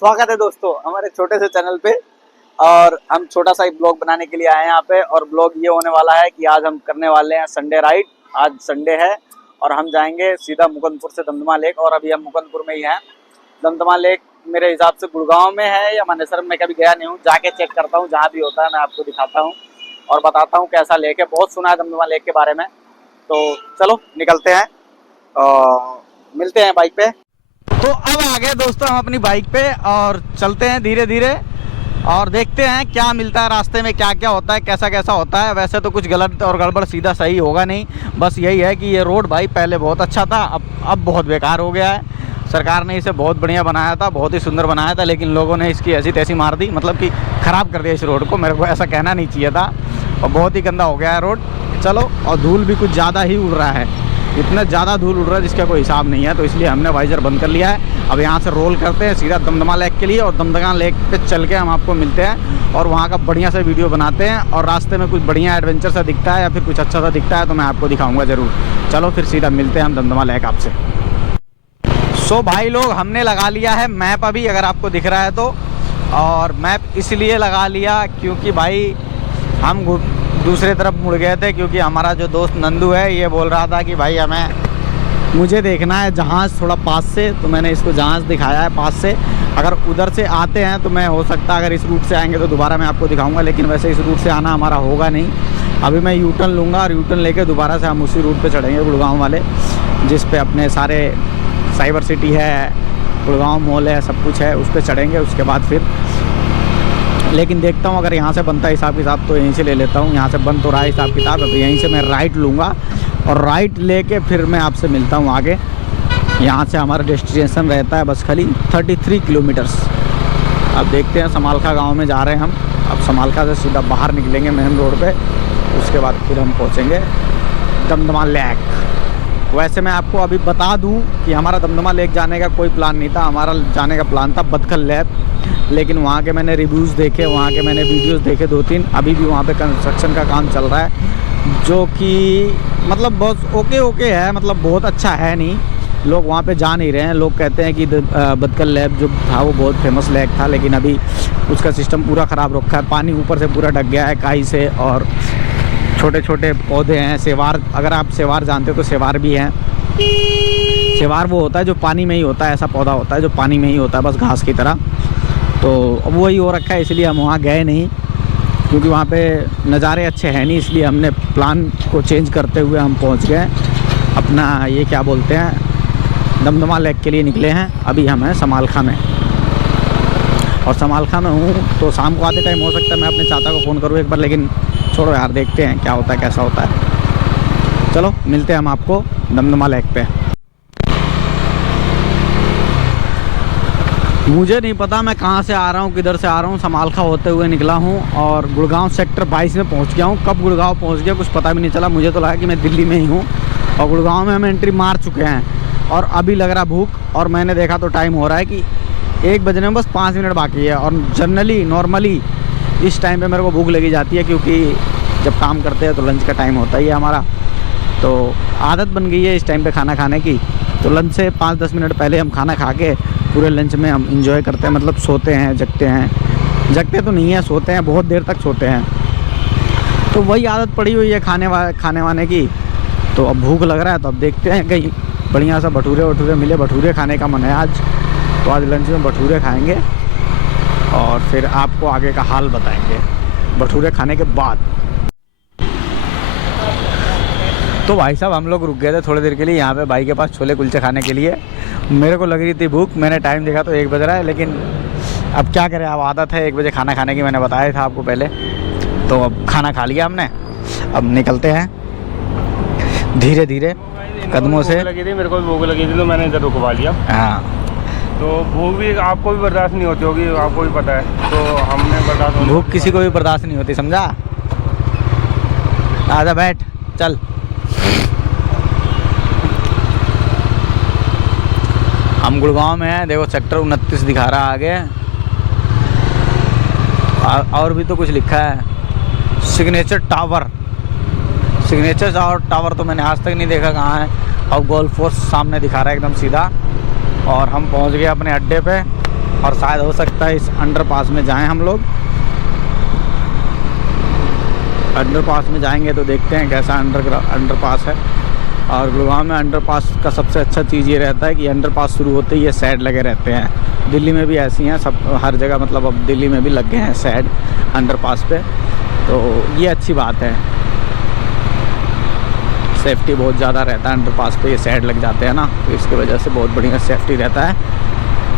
स्वागत है दोस्तों हमारे छोटे से चैनल पे। और हम छोटा सा एक ब्लॉग बनाने के लिए आए हैं यहाँ पे। और ब्लॉग ये होने वाला है कि आज हम करने वाले हैं संडे राइड। आज संडे है और हम जाएंगे सीधा मुकुंदपुर से दमदमा लेक। और अभी हम मुकुंदपुर में ही हैं। दमदमा लेक मेरे हिसाब से गुड़गांव में है या मानेसर में, कभी गया नहीं हूँ, जाके चेक करता हूँ। जहाँ भी होता है मैं आपको दिखाता हूँ और बताता हूँ कैसा लेक है। बहुत सुना है दमदमा लेक के बारे में। तो चलो निकलते हैं और मिलते हैं बाइक पे। तो अब आ गए दोस्तों हम अपनी बाइक पे और चलते हैं धीरे धीरे और देखते हैं क्या मिलता है रास्ते में, क्या क्या होता है, कैसा कैसा होता है। वैसे तो कुछ गलत और गड़बड़ सीधा सही होगा नहीं, बस यही है कि ये रोड भाई पहले बहुत अच्छा था, अब बहुत बेकार हो गया है। सरकार ने इसे बहुत बढ़िया बनाया था, बहुत ही सुंदर बनाया था, लेकिन लोगों ने इसकी ऐसी तैसी मार दी, मतलब कि ख़राब कर दिया इस रोड को। मेरे को ऐसा कहना नहीं चाहिए था और बहुत ही गंदा हो गया है रोड। चलो, और धूल भी कुछ ज़्यादा ही उड़ रहा है, इतना ज़्यादा धूल उड़ रहा है जिसका कोई हिसाब नहीं है। तो इसलिए हमने वाइजर बंद कर लिया है। अब यहाँ से रोल करते हैं सीधा दमदमा लेक के लिए और दमदमा लेक पे चल के हम आपको मिलते हैं और वहाँ का बढ़िया सा वीडियो बनाते हैं। और रास्ते में कुछ बढ़िया एडवेंचर सा दिखता है या फिर कुछ अच्छा सा दिखता है तो मैं आपको दिखाऊंगा ज़रूर। चलो फिर सीधा मिलते हैं हम दमदमा लेक आपसे। सो भाई लोग, हमने लगा लिया है मैप अभी, अगर आपको दिख रहा है तो। और मैप इसलिए लगा लिया क्योंकि भाई हम दूसरे तरफ मुड़ गए थे, क्योंकि हमारा जो दोस्त नंदू है ये बोल रहा था कि भाई मुझे देखना है जहाज़ थोड़ा पास से। तो मैंने इसको जहाज़ दिखाया है पास से। अगर उधर से आते हैं तो मैं हो सकता है अगर इस रूट से आएंगे तो दोबारा मैं आपको दिखाऊंगा, लेकिन वैसे इस रूट से आना हमारा होगा नहीं। अभी मैं यू टर्न लूँगा और यू टर्न लेके दोबारा से हम उसी रूट पे चढ़ेंगे, गुड़गांव वाले, जिस पे अपने सारे साइबर सिटी है, गुड़गांव मॉल है, सब कुछ है, उस पर चढ़ेंगे। उसके बाद फिर लेकिन देखता हूँ अगर यहाँ से बनता है हिसाब किताब तो यहीं से ले लेता हूँ। यहाँ से बन तो रहा है हिसाब किताब, अब यहीं से मैं राइट लूँगा और राइट लेके फिर मैं आपसे मिलता हूँ आगे। यहाँ से हमारा डेस्टिनेशन रहता है बस खाली 33 किलोमीटर्स। अब देखते हैं, समालखा गांव में जा रहे हैं हम। अब समालखा से सीधा बाहर निकलेंगे मेन रोड पे, उसके बाद फिर हम पहुँचेंगे दमदमा लेक। वैसे मैं आपको अभी बता दूं कि हमारा दमदमा लेक जाने का कोई प्लान नहीं था। हमारा जाने का प्लान था बदखल लैब, लेकिन वहाँ के मैंने रिव्यूज़ देखे, वहाँ के मैंने वीडियोस देखे 2-3। अभी भी वहाँ पे कंस्ट्रक्शन का काम चल रहा है, जो कि मतलब बहुत ओके है, मतलब बहुत अच्छा है नहीं। लोग वहाँ पे जा नहीं रहे हैं। लोग कहते हैं कि बदखल लैब जो था वो बहुत फेमस लेक था, लेकिन अभी उसका सिस्टम पूरा ख़राब रखा है। पानी ऊपर से पूरा ढक गया है काई से, और छोटे छोटे पौधे हैं। सेवार, अगर आप सेवार जानते हो तो सेवार भी हैं। सेवार वो होता है जो पानी में ही होता है, ऐसा पौधा होता है जो पानी में ही होता है, बस घास की तरह। तो अब वही हो रखा है, इसलिए हम वहाँ गए नहीं, क्योंकि वहाँ पे नज़ारे अच्छे हैं नहीं। इसलिए हमने प्लान को चेंज करते हुए हम पहुँच गए अपना, ये क्या बोलते हैं, दमदमा लेक के लिए निकले हैं। अभी हम हैं समालखा में, और समालखा में हूँ तो शाम को आते टाइम हो सकता है मैं अपने चाचा को फ़ोन करूँ एक बार, लेकिन छोड़ो यार, देखते हैं क्या होता है कैसा होता है। चलो मिलते हैं हम आपको दमदमा लेक पे। मुझे नहीं पता मैं कहाँ से आ रहा हूँ, किधर से आ रहा हूँ। समालखा होते हुए निकला हूँ और गुड़गांव सेक्टर 22 में पहुँच गया हूँ। कब गुड़गांव पहुँच गया कुछ पता भी नहीं चला। मुझे तो लगा कि मैं दिल्ली में ही हूँ और गुड़गांव में हम एंट्री मार चुके हैं। और अभी लग रहा भूख, और मैंने देखा तो टाइम हो रहा है कि 1 बजने में बस 5 मिनट बाकी है। और जनरली नॉर्मली इस टाइम पे मेरे को भूख लगी जाती है, क्योंकि जब काम करते हैं तो लंच का टाइम होता ही है हमारा, तो आदत बन गई है इस टाइम पे खाना खाने की। तो लंच से 5-10 मिनट पहले हम खाना खा के पूरे लंच में हम इंजॉय करते हैं, मतलब सोते हैं, जगते हैं। जगते तो नहीं है, सोते हैं, बहुत देर तक सोते हैं। तो वही आदत पड़ी हुई है खाने वाने की। तो अब भूख लग रहा है, तो अब देखते हैं कहीं बढ़िया सा भटूरे मिले। भटूरे खाने का मन है आज, तो आज लंच में भटूरे खाएँगे और फिर आपको आगे का हाल बताएंगे भटूरे खाने के बाद। तो भाई साहब, हम लोग रुक गए थे थोड़ी देर के लिए यहाँ पे भाई के पास छोले कुलचे खाने के लिए। मेरे को लग रही थी भूख, मैंने टाइम देखा तो 1 बज रहा है, लेकिन अब क्या करें, अब आदत है 1 बजे खाना खाने की, मैंने बताया था आपको पहले। तो अब खाना खा लिया हमने, अब निकलते हैं धीरे धीरे कदमों से। लगी थी, मेरे को भी भूख लगी थी तो मैंने इधर रुकवा लिया। हाँ, तो भूख भी आपको भी बर्दाश्त नहीं होती होगी, आपको भी पता है, तो हमने बर्दाश्त। भूख किसी को भी बर्दाश्त नहीं होती, समझा। आजा बैठ, चल। हम गुड़गांव में हैं, देखो सेक्टर 29 दिखा रहा है आगे, और भी तो कुछ लिखा है, सिग्नेचर टावर। सिग्नेचर टावर तो मैंने आज तक नहीं देखा कहाँ है। और गोल्फ कोर्स सामने दिखा रहा है एकदम सीधा। और हम पहुंच गए अपने अड्डे पे और शायद हो सकता है इस अंडरपास में जाएं हम लोग। अंडरपास में जाएंगे तो देखते हैं कैसा अंडरपास है। और गुड़गांव में अंडरपास का सबसे अच्छा चीज़ ये रहता है कि अंडरपास शुरू होते ही ये सैड लगे रहते हैं। दिल्ली में भी ऐसी हैं, सब हर जगह, मतलब अब दिल्ली में भी लग गए हैं सैड अंडरपास पे, तो ये अच्छी बात है। सेफ्टी बहुत ज़्यादा रहता है अंडरपास पे, ये सैड लग जाते हैं ना, तो इसकी वजह से बहुत बढ़िया सेफ्टी रहता है।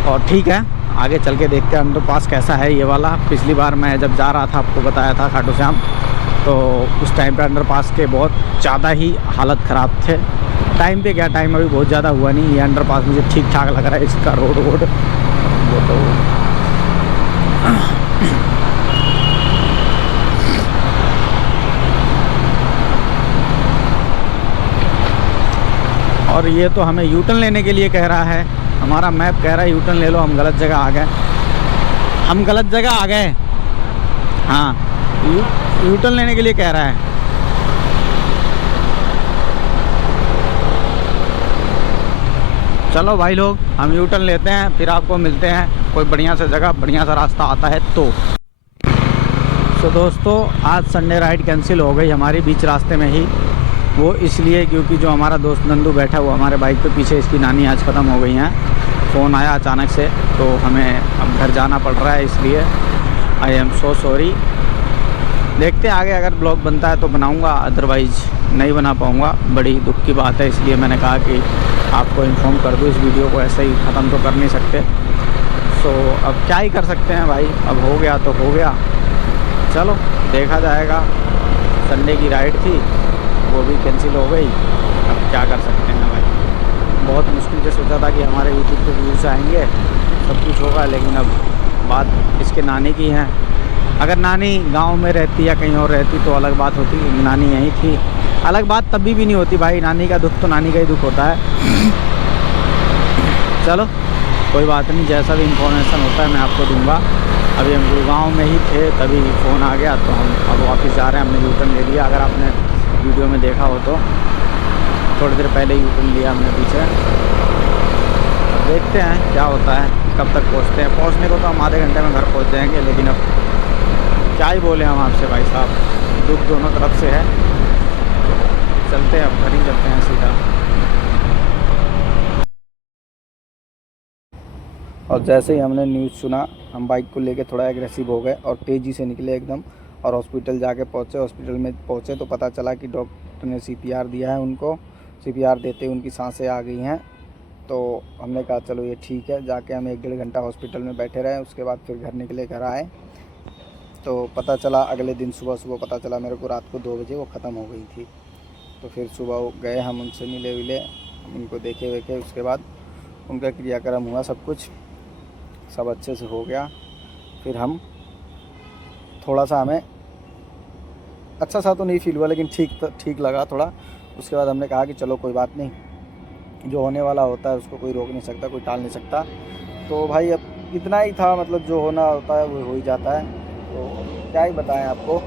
और ठीक है, आगे चल के देखते हैं अंडरपास कैसा है ये वाला। पिछली बार मैं जब जा रहा था, आपको बताया था खाटू श्याम, तो उस टाइम पे अंडरपास के बहुत ज़्यादा ही हालत ख़राब थे। टाइम पे क्या, टाइम अभी बहुत ज़्यादा हुआ नहीं, ये अंडरपास मुझे ठीक ठाक लग रहा है इसका रोड वो तो। और ये तो हमें यूटर्न लेने के लिए कह रहा है, हमारा मैप कह रहा है यूटर्न ले लो। हम गलत जगह आ गए, हम गलत जगह आ गए। हाँ, यूटर्न लेने के लिए कह रहा है। चलो भाई लोग, हम यूटर्न लेते हैं, फिर आपको मिलते हैं कोई बढ़िया सा जगह, बढ़िया सा रास्ता आता है तो। दोस्तों, आज संडे राइड कैंसिल हो गई हमारी बीच रास्ते में ही। वो इसलिए क्योंकि जो हमारा दोस्त नंदू बैठा हुआ हमारे बाइक पे पीछे, इसकी नानी आज ख़त्म हो गई हैं। फ़ोन आया अचानक से, तो हमें अब घर जाना पड़ रहा है, इसलिए आई एम सो सॉरी। देखते हैं आगे अगर ब्लॉग बनता है तो बनाऊंगा, अदरवाइज़ नहीं बना पाऊंगा। बड़ी दुख की बात है, इसलिए मैंने कहा कि आपको इन्फॉर्म कर दूँ। इस वीडियो को ऐसे ही ख़त्म तो कर नहीं सकते, अब क्या ही कर सकते हैं भाई, अब हो गया तो हो गया। चलो देखा जाएगा। संडे की राइड थी, वो भी कैंसिल हो गई, अब क्या कर सकते हैं भाई। बहुत मुश्किल से सोचा था कि हमारे यूट्यूब पे व्यूज़ आएंगे, सब कुछ होगा, लेकिन अब बात इसके नानी की है। अगर नानी गांव में रहती या कहीं और रहती तो अलग बात होती, नानी यहीं थी। अलग बात तभी भी नहीं होती भाई, नानी का दुख तो नानी का ही दुख होता है। चलो कोई बात नहीं, जैसा भी इंफॉर्मेशन होता है मैं आपको दूंगा। अभी हम गुड़गांव में ही थे, तभी फ़ोन आ गया, तो हम अब वापस जा रहे हैं। हमने यूटर्न ले लिया, अगर आपने वीडियो में देखा हो तो थोड़ी देर पहले यूटर्न लिया हमने पीछे। अब देखते हैं क्या होता है, कब तक पहुँचते हैं। पहुँचने को तो हम आधे घंटे में घर पहुँच जाएंगे, लेकिन अब क्या ही बोले हम आपसे भाई साहब, दुख दोनों तरफ से है। चलते हैं, अब घर ही चलते हैं सीधा। और जैसे ही हमने न्यूज़ सुना, हम बाइक को लेके थोड़ा एग्रेसिव हो गए और तेज़ी से निकले एकदम, और हॉस्पिटल जाके पहुँचे। हॉस्पिटल में पहुँचे तो पता चला कि डॉक्टर ने CPR दिया है उनको। CPR देते ही उनकी सांसें आ गई हैं। तो हमने कहा चलो ये ठीक है, जाके हम 1-1.5 घंटा हॉस्पिटल में बैठे रहे। उसके बाद फिर घर निकले, घर आए तो पता चला अगले दिन सुबह पता चला मेरे को, रात को 2 बजे वो ख़त्म हो गई थी। तो फिर सुबह गए हम, उनसे मिले विले, उनको देखे वेखे, उसके बाद उनका क्रियाक्रम हुआ, सब कुछ सब अच्छे से हो गया। फिर हम थोड़ा सा, हमें अच्छा सा तो नहीं फील हुआ, लेकिन ठीक लगा थोड़ा। उसके बाद हमने कहा कि चलो कोई बात नहीं, जो होने वाला होता है उसको कोई रोक नहीं सकता, कोई टाल नहीं सकता। तो भाई अब इतना ही था, मतलब जो होना होता है वो हो ही जाता है, तो क्या ही बताएं आपको।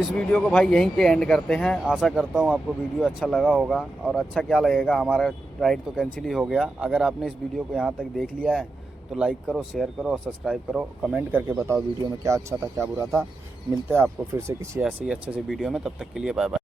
इस वीडियो को भाई यहीं पे एंड करते हैं। आशा करता हूँ आपको वीडियो अच्छा लगा होगा। और अच्छा क्या लगेगा, हमारा राइड तो कैंसिल ही हो गया। अगर आपने इस वीडियो को यहाँ तक देख लिया है तो लाइक करो, शेयर करो और सब्सक्राइब करो। कमेंट करके बताओ वीडियो में क्या अच्छा था क्या बुरा था। मिलते हैं आपको फिर से किसी ऐसे ही अच्छे से वीडियो में, तब तक के लिए बाय बाय।